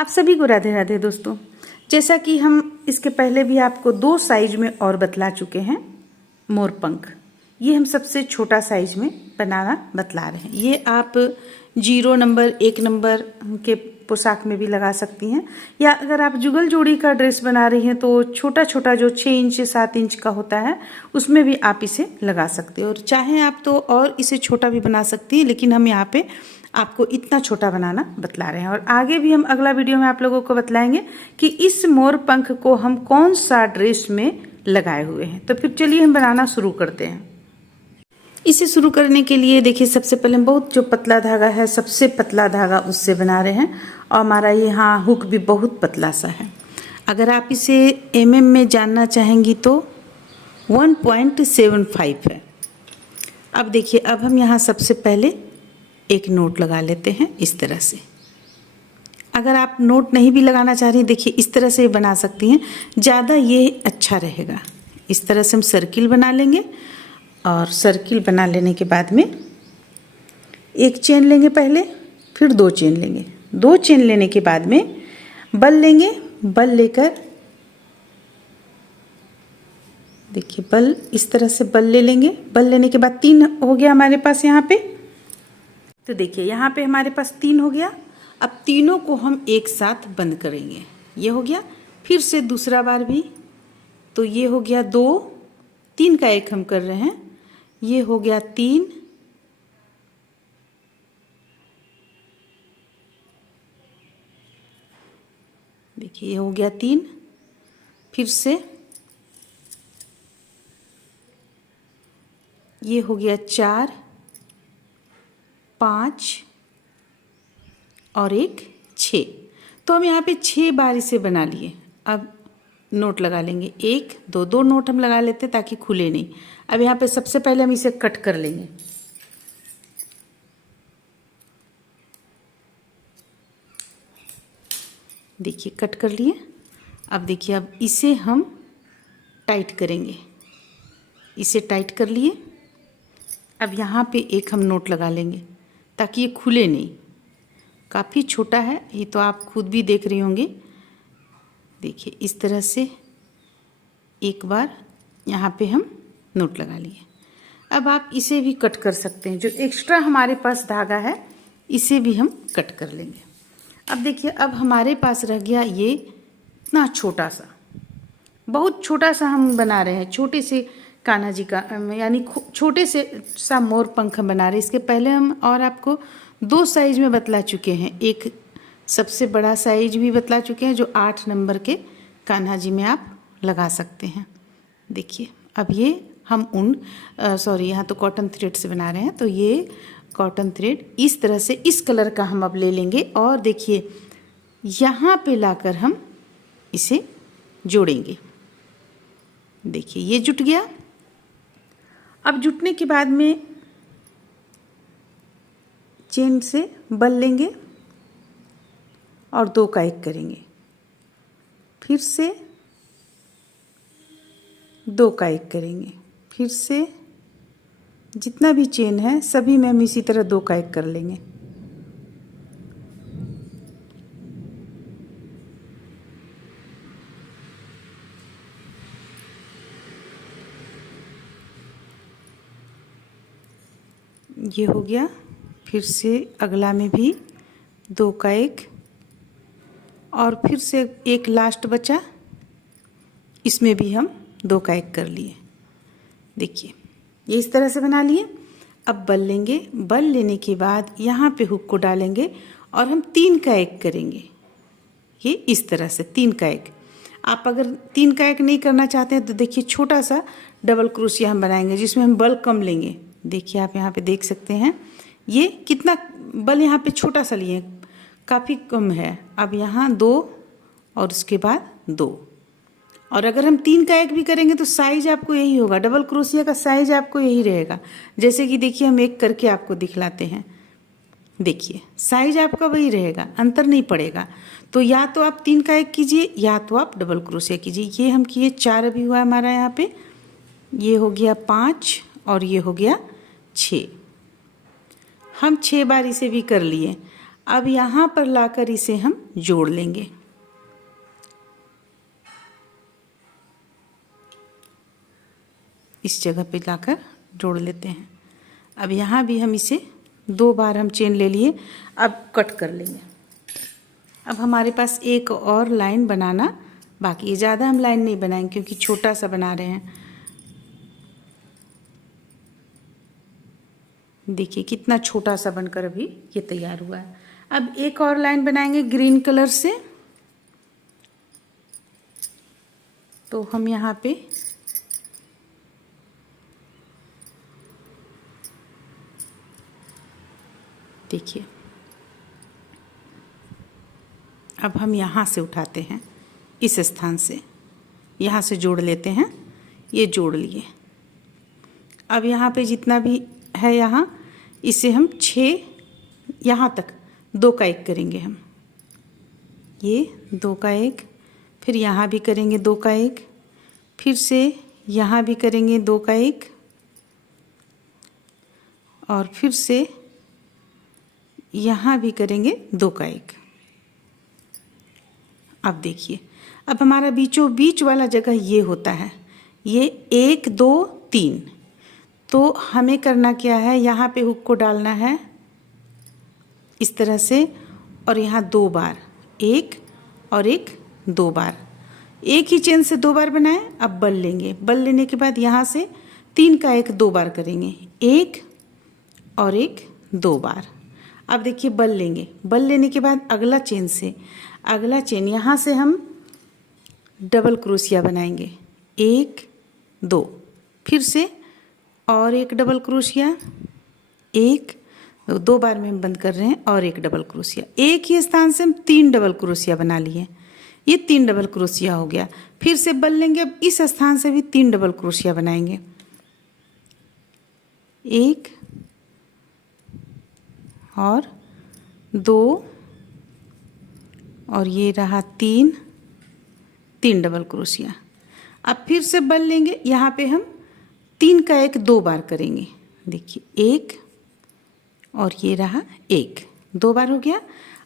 आप सभी को राधे राधे दोस्तों। जैसा कि हम इसके पहले भी आपको 2 साइज में और बतला चुके हैं मोरपंख, ये हम सबसे छोटा साइज में बनाना बतला रहे हैं। ये आप 0 नंबर 1 नंबर के पोशाक में भी लगा सकती हैं, या अगर आप जुगल जोड़ी का ड्रेस बना रही हैं तो छोटा छोटा जो 6 इंच 7 इंच का होता है उसमें भी आप इसे लगा सकते हो, और चाहें आप तो और इसे छोटा भी बना सकती हैं, लेकिन हम यहाँ पे आपको इतना छोटा बनाना बतला रहे हैं। और आगे भी हम अगला वीडियो में आप लोगों को बतलाएंगे कि इस मोर पंख को हम कौन सा ड्रेस में लगाए हुए हैं। तो फिर चलिए हम बनाना शुरू करते हैं। इसे शुरू करने के लिए देखिए, सबसे पहले हम बहुत जो पतला धागा है, सबसे पतला धागा उससे बना रहे हैं, और हमारा यहाँ हुक भी बहुत पतला सा है। अगर आप इसे mm में जानना चाहेंगी तो 1.75 है। अब देखिए, अब हम यहाँ सबसे पहले एक नोट लगा लेते हैं इस तरह से। अगर आप नोट नहीं भी लगाना चाह रही हैं, देखिए इस तरह से बना सकती हैं, ज़्यादा ये अच्छा रहेगा। इस तरह से हम सर्किल बना लेंगे, और सर्किल बना लेने के बाद में एक चेन लेंगे पहले, फिर 2 चेन लेंगे। 2 चेन लेने के बाद में बल लेंगे। बल लेकर देखिए, बल इस तरह से बल ले लेंगे। बल लेने के बाद 3 हो गया हमारे पास यहाँ पे। तो देखिए यहाँ पे हमारे पास 3 हो गया। अब तीनों को हम एक साथ बंद करेंगे। ये हो गया, फिर से दूसरा बार भी, तो ये हो गया 2, 3 का 1 हम कर रहे हैं, ये हो गया 3, देखिए ये हो गया 3, फिर से ये हो गया 4, 5 और 1 6। तो हम यहाँ पे 6 बार इसे बना लिए। अब नोट लगा लेंगे, 1 2 2 नोट हम लगा लेते ताकि खुले नहीं। अब यहाँ पे सबसे पहले हम इसे कट कर लेंगे। देखिए कट कर लिए। अब देखिए, अब इसे हम टाइट करेंगे। इसे टाइट कर लिए। अब यहाँ पे एक हम नोट लगा लेंगे ताकि ये खुले नहीं। काफ़ी छोटा है ये, तो आप खुद भी देख रही होंगी। देखिए इस तरह से एक बार यहाँ पे हम नोट लगा लिए। अब आप इसे भी कट कर सकते हैं, जो एक्स्ट्रा हमारे पास धागा है इसे भी हम कट कर लेंगे। अब देखिए, अब हमारे पास रह गया ये इतना छोटा सा, बहुत छोटा सा हम बना रहे हैं, छोटे से कान्हा जी का, यानी छोटे से सा मोर पंख हम बना रहे हैं। इसके पहले हम और आपको 2 साइज में बतला चुके हैं। एक सबसे बड़ा साइज भी बतला चुके हैं, जो 8 नंबर के कान्हा जी में आप लगा सकते हैं। देखिए अब ये हम यहाँ तो कॉटन थ्रेड से बना रहे हैं, तो ये कॉटन थ्रेड इस तरह से इस कलर का हम अब ले लेंगे, और देखिए यहाँ पे लाकर हम इसे जोड़ेंगे। देखिए ये जुट गया। अब जुटने के बाद में चेन से बल लेंगे और 2 का 1 करेंगे, फिर से 2 का 1 करेंगे, फिर से जितना भी चेन है सभी में हम इसी तरह 2 का 1 कर लेंगे। ये हो गया। फिर से अगला में भी 2 का 1, और फिर से एक लास्ट बचा, इसमें भी हम 2 का 1 कर लिए। देखिए ये इस तरह से बना लिए। अब बल लेंगे। बल लेने के बाद यहाँ पे हुक को डालेंगे और हम 3 का 1 करेंगे। ये इस तरह से 3 का 1। आप अगर 3 का 1 नहीं करना चाहते हैं तो देखिए छोटा सा डबल क्रोशिया हम बनाएंगे, जिसमें हम बल कम लेंगे। देखिए आप यहाँ पे देख सकते हैं ये कितना बल यहाँ पे छोटा सा लिए, काफ़ी कम है। अब यहाँ 2 और उसके बाद 2, और अगर हम 3 का 1 भी करेंगे तो साइज आपको यही होगा, डबल क्रोशिया का साइज आपको यही रहेगा। जैसे कि देखिए हम एक करके आपको दिखलाते हैं। देखिए साइज आपका वही रहेगा, अंतर नहीं पड़ेगा। तो या तो आप 3 का 1 कीजिए, या तो आप डबल क्रोशिया कीजिए। ये हम किए 4 अभी हुआ हमारा यहाँ पे, ये हो गया 5 और ये हो गया 6। हम 6 बार इसे भी कर लिए। अब यहाँ पर लाकर इसे हम जोड़ लेंगे। इस जगह पे लाकर जोड़ लेते हैं। अब यहाँ भी हम इसे 2 बार हम चेन ले लिए, अब कट कर लेंगे। अब हमारे पास एक और लाइन बनाना बाकी है। ज़्यादा हम लाइन नहीं बनाएंगे क्योंकि छोटा सा बना रहे हैं। देखिए कितना छोटा सा बनकर अभी ये तैयार हुआ है। अब एक और लाइन बनाएंगे ग्रीन कलर से। तो हम यहाँ पे देखिए, अब हम यहाँ से उठाते हैं, इस स्थान से यहाँ से जोड़ लेते हैं। ये जोड़ लिए। अब यहाँ पे जितना भी है यहाँ, इसे हम 6 यहाँ तक 2 का 1 करेंगे हम। ये 2 का 1, फिर यहाँ भी करेंगे 2 का 1, फिर से यहाँ भी करेंगे 2 का 1, और फिर से यहाँ भी करेंगे 2 का 1। अब देखिए, अब हमारा बीचों बीच वाला जगह ये होता है, ये 1 2 3। तो हमें करना क्या है, यहाँ पे हुक को डालना है इस तरह से, और यहाँ 2 बार, 1 और 1 2 बार, एक ही चेन से 2 बार बनाएं। अब बल लेंगे, बल लेने के बाद यहाँ से 3 का 1 2 बार करेंगे, 1 और 1 2 बार। अब देखिए बल लेंगे, बल लेने के बाद अगला चेन से अगला चेन, यहाँ से हम डबल क्रोशिया बनाएंगे, 1 2, फिर से और 1 डबल क्रोशिया, 1 2 बार में हम बंद कर रहे हैं, और 1 डबल क्रोशिया। एक ही स्थान से हम 3 डबल क्रोशिया बना लिए, ये 3 डबल क्रोशिया हो गया। फिर से बल लेंगे, अब इस स्थान से भी 3 डबल क्रोशिया बनाएंगे, 1 और 2, और ये रहा 3 डबल क्रोशिया। अब फिर से बल लेंगे, यहाँ पे हम 3 का 1 2 बार करेंगे। देखिए 1 और ये रहा 1 2 बार हो गया।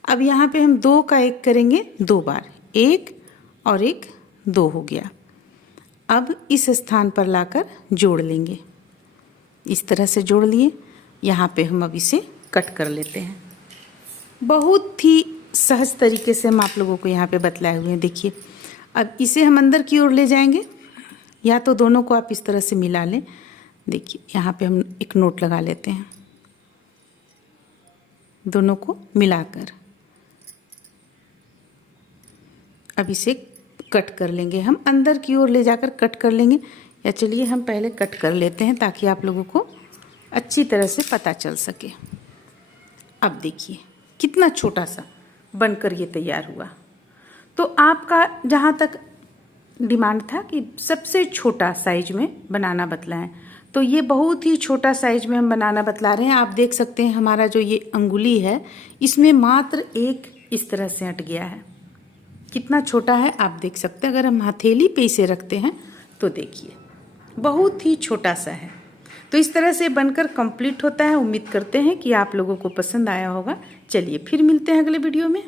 अब यहाँ पे हम 2 का 1 करेंगे 2 बार, 1 और 1 2 हो गया। अब इस स्थान पर लाकर जोड़ लेंगे, इस तरह से जोड़ लिए। यहाँ पे हम अब इसे कट कर लेते हैं। बहुत ही सहज तरीके से हम आप लोगों को यहाँ पे बतलाए हुए हैं। देखिए, अब इसे हम अंदर की ओर ले जाएंगे, या तो दोनों को आप इस तरह से मिला लें। देखिए यहाँ पे हम एक नोट लगा लेते हैं, दोनों को मिलाकर। अब इसे कट कर लेंगे, हम अंदर की ओर ले जाकर कट कर लेंगे। या चलिए हम पहले कट कर लेते हैं ताकि आप लोगों को अच्छी तरह से पता चल सके। अब देखिए कितना छोटा सा बनकर ये तैयार हुआ। तो आपका जहाँ तक डिमांड था कि सबसे छोटा साइज में बनाना बतलाएं, तो ये बहुत ही छोटा साइज में हम बनाना बतला रहे हैं। आप देख सकते हैं हमारा जो ये अंगुली है, इसमें मात्र 1 इस तरह से हट गया है। कितना छोटा है आप देख सकते हैं। अगर हम हथेली पे इसे रखते हैं तो देखिए बहुत ही छोटा सा है। तो इस तरह से बनकर कंप्लीट होता है। उम्मीद करते हैं कि आप लोगों को पसंद आया होगा। चलिए फिर मिलते हैं अगले वीडियो में।